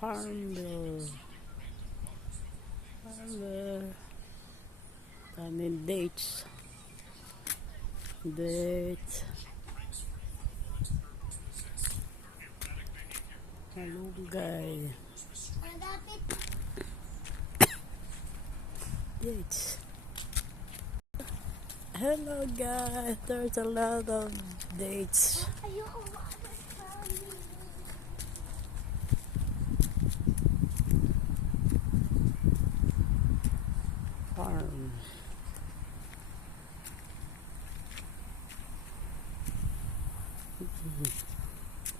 Farmville. Farmville. Daming dates. Dates. Malunggay. Dates. Hello guys, there's a lot of dates. Farm.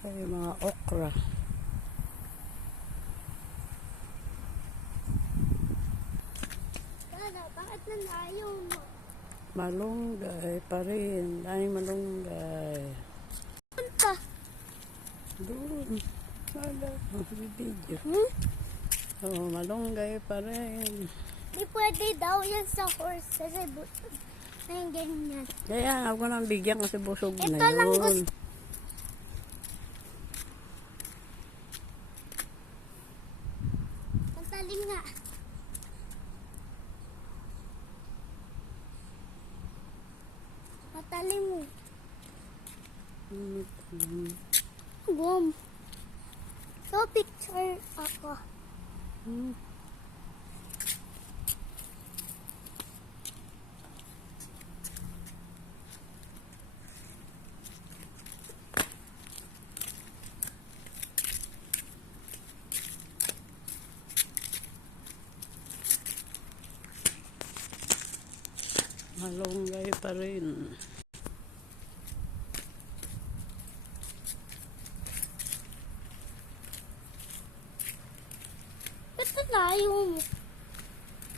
Ay, mga okra. Bakit nalayo mo? Malunggay pa rin. Ay, malunggay. Punta. Doon. Wala. Video. Oh, malunggay pa rin. Di pwede daw yan sa horse kasi ayun ganyan. Kaya ako nang bigyan kasi busog Ito na lang yun. gusto. Matalim nga. Matalim mo. Boom. So picture ako. Malunggay pa rin. Ito tayo mo.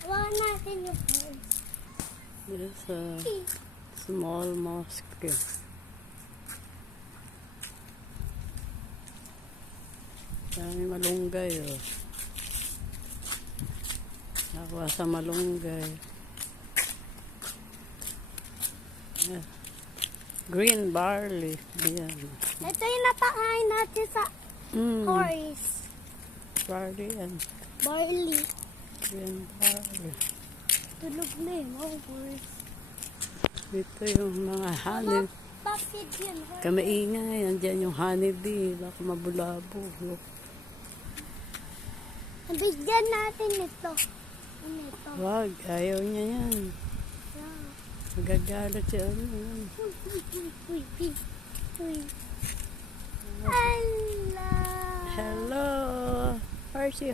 Hawakan natin yung horse. There's a small mosque. Dami malunggay, oh. Nakuha sa malunggay. Yeah. Green barley. Ayan. Ito yung napakain natin sa horse. Barley and Barley. green barley. Tulog na yun, horse. Ito yung mga honey. Bakit yun, horse? Kamaingay. Andyan yung honeybee. Baka mabulabo. Bigyan natin ito. Ano ito? Wag. Ayaw niya yan. Magagalit siya. Uy. Hello. Hello. Horsey.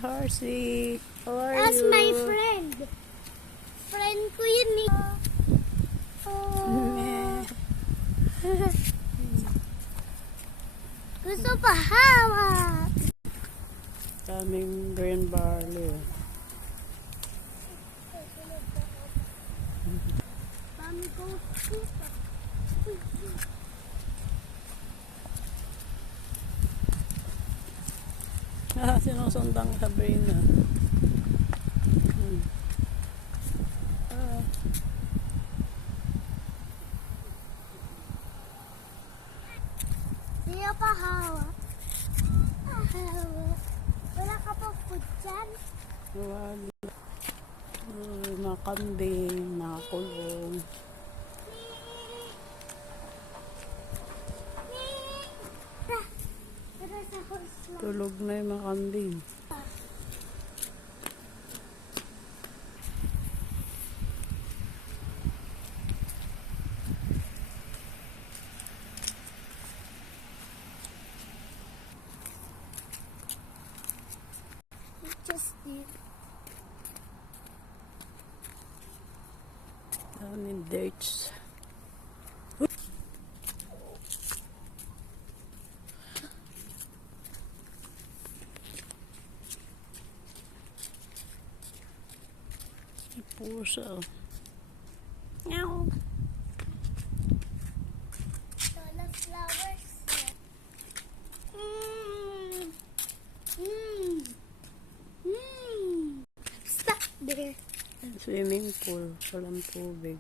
How are That's you? my friend. Friend ko yun eh. Gusto pa hawak. Daming green barley. Mami ko. Sinusundang Sabrina. Siya pa hawak. Wala ka pa food dyan? Mga kambing, mga kulong. Tulog na yung mga kambing. Just did. Daming dates. Pusa. Meow. The flowers. Stop there. Swimming pool. Walang tubig.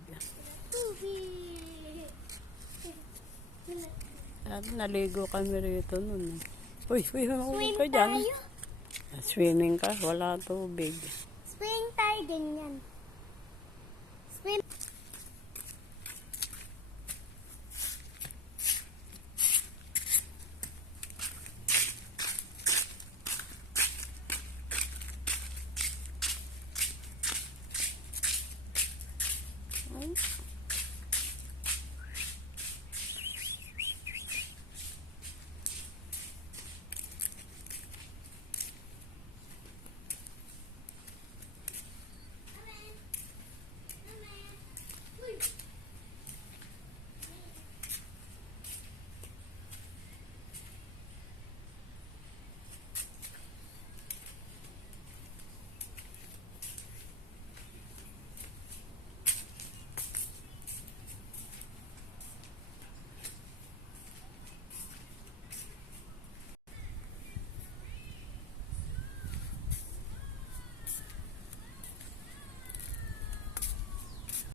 Naligo kami rito nun. Uy, Swim ka dyan. tayo. Swimming ka, wala tubig. Swim tayo ganyan. Swim.